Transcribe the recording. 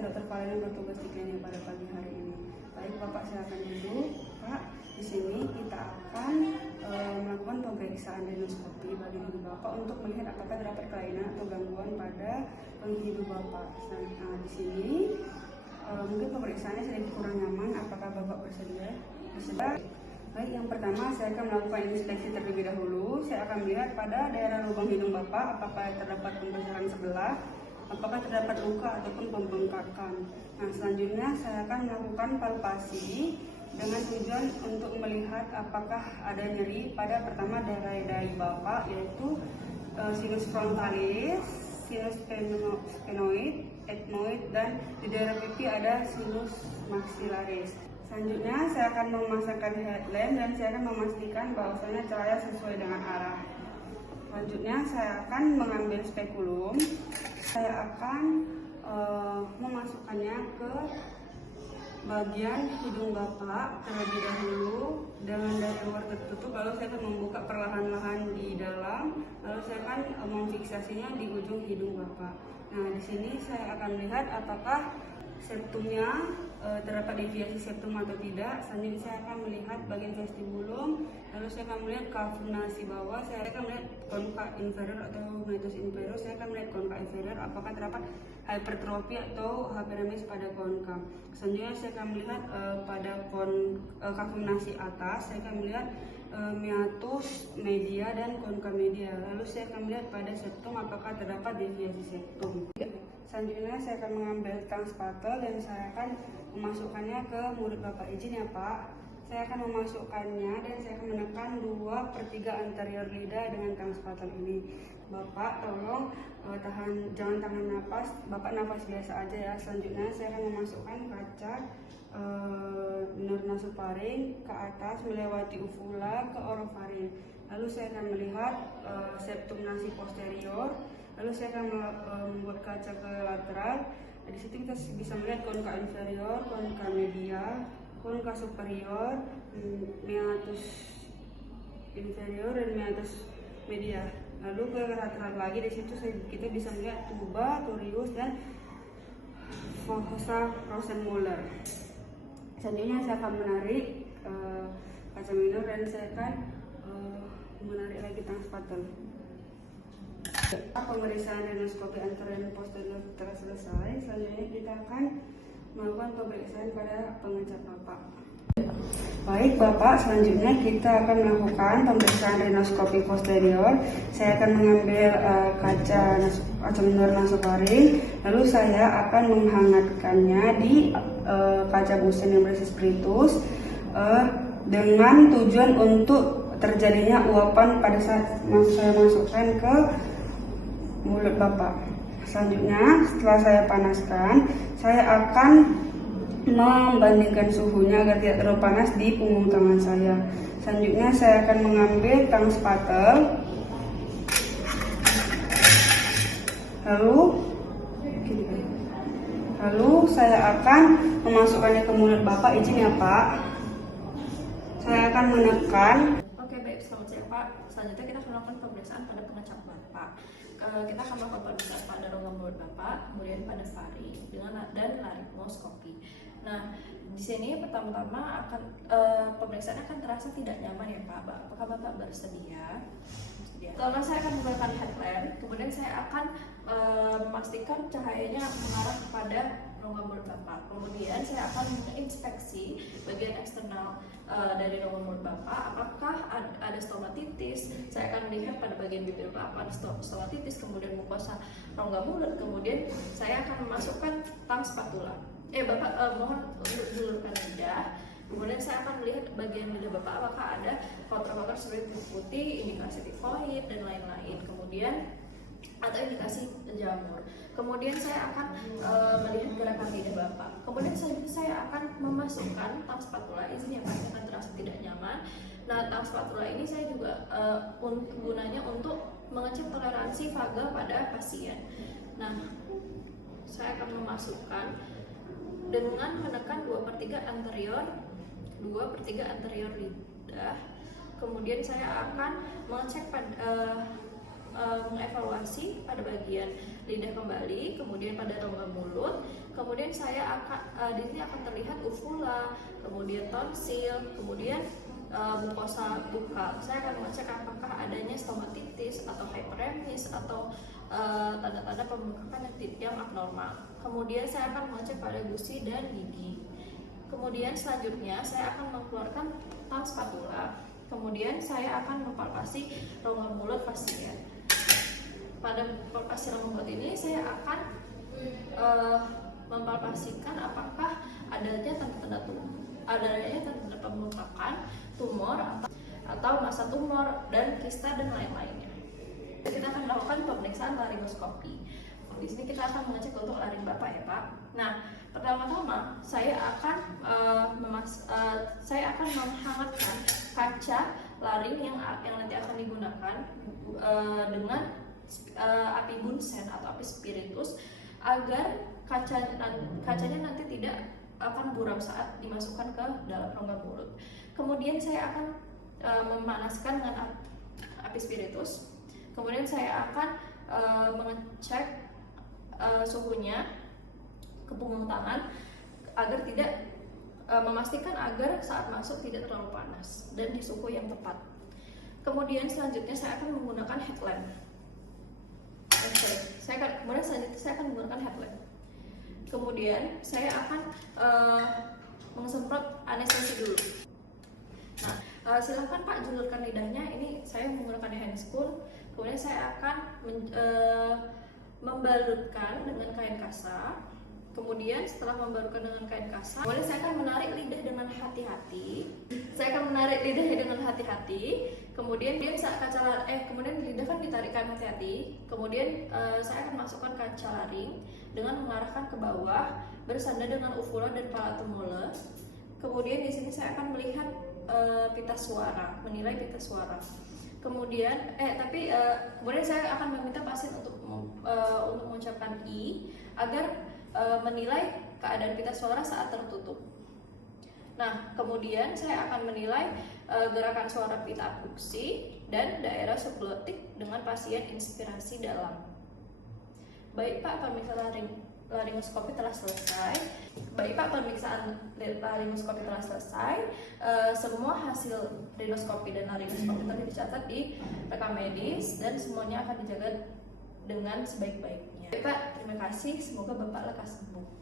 saya Dr. Valena bertugas di klinik pada pagi hari ini. Baik Bapak, silakan duduk. Pak, di sini kita akan melakukan pemeriksaan rinoskopi bagi diri Bapak untuk melihat apakah terdapat kelainan atau gangguan pada penghidup Bapak. Nah, di sini mungkin pemeriksaannya sedikit kurang nyaman. Apakah Bapak bersedia? Baik, yang pertama saya akan melakukan inspeksi terlebih dahulu. Saya akan melihat pada daerah lubang hidung Bapak apakah terdapat pembesaran sebelah, apakah terdapat luka ataupun pembengkakan. Nah, selanjutnya saya akan melakukan palpasi dengan tujuan untuk melihat apakah ada nyeri pada pertama daerah dahi Bapak, yaitu sinus frontalis, sinus sphenoid, ethmoid, dan di daerah pipi ada sinus maxillaris. Selanjutnya saya akan memasangkan headlamp dan saya akan memastikan bahwasanya cahaya sesuai dengan arah. Selanjutnya saya akan mengambil spekulum. Saya akan memasukkannya ke bagian hidung Bapak terlebih dahulu dengan dari luar tertutup, lalu saya akan membuka perlahan-lahan di dalam, lalu saya akan memfiksasinya di ujung hidung Bapak. Nah, di sini saya akan melihat apakah septumnya terdapat deviasi septum atau tidak. Selanjutnya saya akan melihat bagian vestibulum, lalu saya akan melihat kafum nasi bawah, saya akan melihat konka inferior atau meatus inferior, saya akan melihat konka inferior apakah terdapat hypertrofi atau hyperemesis pada konka. Selanjutnya saya akan melihat pada kafum nasi atas, saya akan melihat meatus media dan konka media. Lalu saya akan melihat pada septum apakah terdapat deviasi septum. Selanjutnya saya akan mengambil tang spatel dan saya akan memasukkannya ke mulut Bapak. Izin ya Pak, saya akan memasukkannya dan saya akan menekan 2/3 anterior lidah dengan tang spatel ini. Bapak tolong jangan tahan napas, Bapak napas biasa aja ya. Selanjutnya saya akan memasukkan kaca nerve nasofaring ke atas melewati uvula ke orofaring. Lalu saya akan melihat septum nasi posterior. Lalu saya akan membuat kaca ke lateral. Di situ kita bisa melihat konka inferior, konka media, konka superior, meatus inferior dan meatus media. Lalu ke lateral lagi, di situ kita bisa melihat tuba, torius, dan fossa Rosenmuller. Selanjutnya saya akan menarik kaca minor dan saya akan menarik lagi tang spatel. Pemeriksaan rinoskopi anterior dan posterior telah selesai. Selanjutnya kita akan melakukan pemeriksaan pada pengecap Bapak. Baik Bapak, selanjutnya kita akan melakukan pemeriksaan rinoskopi posterior. Saya akan mengambil kaca minor nasofaring, lalu saya akan menghangatkannya di kaca busen yang berisi spiritus dengan tujuan untuk terjadinya uapan pada saat saya masukkan ke mulut Bapak. Selanjutnya setelah saya panaskan, saya akan membandingkan suhunya agar tidak terlalu panas di punggung tangan saya. Selanjutnya saya akan mengambil tang spatel, lalu saya akan memasukkannya ke mulut Bapak. Izin ya Pak, saya akan menekan. Oke, baik, selamat siang Pak. Selanjutnya kita akan melakukan pemeriksaan pada pengecap Bapak. Kita akan melakukan pemeriksaan pada rongga mulut Bapak, kemudian pada faring dan laryngoscopy. Nah, di sini pertama-tama akan pemeriksaan akan terasa tidak nyaman ya Pak. Apakah Bapak bersedia? Setelah saya akan menggunakan headlamp, kemudian saya akan memastikan cahayanya mengarah kepada rongga mulut Bapak. Kemudian saya akan menginspeksi bagian eksternal dari rongga mulut Bapak, apakah ada stomatitis. Saya akan melihat pada bagian bibir Bapak ada stomatitis, kemudian mukosa rongga mulut. Kemudian saya akan memasukkan tang spatula. Bapak mohon untuk julurkan lidah. Kemudian saya akan melihat bagian lidah Bapak apakah ada kotor-kotor seperti putih, indikasi tifoid dan lain-lain. Kemudian atau indikasi jamur. Kemudian saya akan melihat gerakan lidah Bapak. Kemudian saya akan memasukkan tang spatula. Izin ya Pak, akan terasa tidak nyaman. Nah, tang spatula ini saya juga gunanya untuk mengecek toleransi vagal pada pasien. Nah, saya akan memasukkan dengan menekan 2/3 anterior lidah. Kemudian saya akan mengecek mengevaluasi pada bagian lidah kembali, kemudian pada rongga mulut, kemudian saya akan di sini akan terlihat uvula, kemudian tonsil, kemudian mukosa bukal. Saya akan mengecek apakah adanya stomatitis atau hyperemis atau tanda-tanda pembengkakan yang abnormal. Kemudian saya akan mengecek pada gusi dan gigi. Kemudian selanjutnya saya akan mengeluarkan tang spatula. Kemudian saya akan mempalpasi rongga mulut pasien. Pada palpasi rongga mulut ini saya akan mempalpasikan apakah adanya tanda-tanda pembengkakan, tumor atau massa tumor dan kista dan lain-lainnya. Kita akan melakukan pemeriksaan laringoskopi. Di sini kita akan mengecek untuk laring Bapak ya Pak. Nah, pertama-tama saya akan menghangatkan kaca laring yang nanti akan digunakan dengan api bunsen atau api spiritus agar kacanya nanti tidak akan buram saat dimasukkan ke dalam rongga mulut. Kemudian saya akan memanaskan dengan api spiritus. Kemudian saya akan mengecek suhunya ke punggung tangan agar tidak memastikan agar saat masuk tidak terlalu panas dan di suhu yang tepat. Kemudian selanjutnya saya akan menggunakan headlamp. Kemudian selanjutnya saya akan menggunakan headlamp. Kemudian saya akan mensemprot anestesi dulu. Nah, silahkan Pak julurkan lidahnya. Ini saya menggunakan handscoon. Kemudian saya akan membalutkan dengan kain kasar. Kemudian setelah membalutkan dengan kain kasar, kemudian saya akan menarik lidah dengan hati-hati. Kemudian kemudian lidah kan ditarikkan hati-hati. Kemudian saya akan masukkan kaca laring dengan mengarahkan ke bawah, bersandar dengan uvula dan palatal molar. Kemudian di sini saya akan melihat pita suara, menilai pita suara. Kemudian kemudian saya akan meminta pasien untuk mengucapkan I agar menilai keadaan pita suara saat tertutup. Nah, kemudian saya akan menilai gerakan suara pita abduksi dan daerah subglotik dengan pasien inspirasi dalam. Baik Pak, pemeriksaan laringoskopi telah selesai. Semua hasil rinoskopi dan laringoskopi tadi dicatat di rekam medis dan semuanya akan dijaga dengan sebaik-baiknya. Baik Pak, terima kasih. Semoga Bapak lekas sembuh.